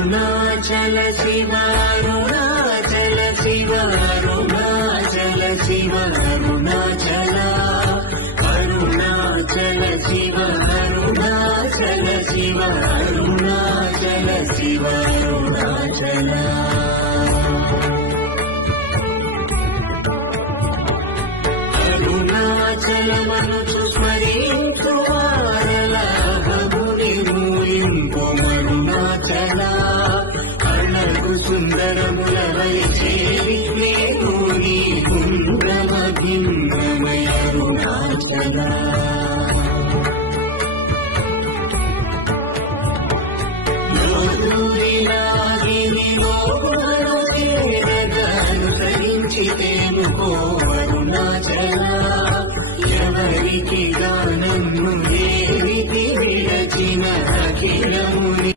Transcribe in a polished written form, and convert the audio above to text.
అరుణాచల శివ అరుణాచల శివ అరుణాచల శివ అరుణాచల అరుణాచల శివ అరుణాచల శివ అరుణాచల శివ అరుణాచల అరుణాచలమనుచు స్మరించు వారలాభముని మూలింపు అరుణాచల కళ్ళకు సుందరముల వలిచేరి నేను నీ కుంభ్రమ భిన్నమయ అరుణాచల అనుసరించితేనుకో అరుణాచల ఎవరికి గానము దేవికి విరచిన అఖిలముని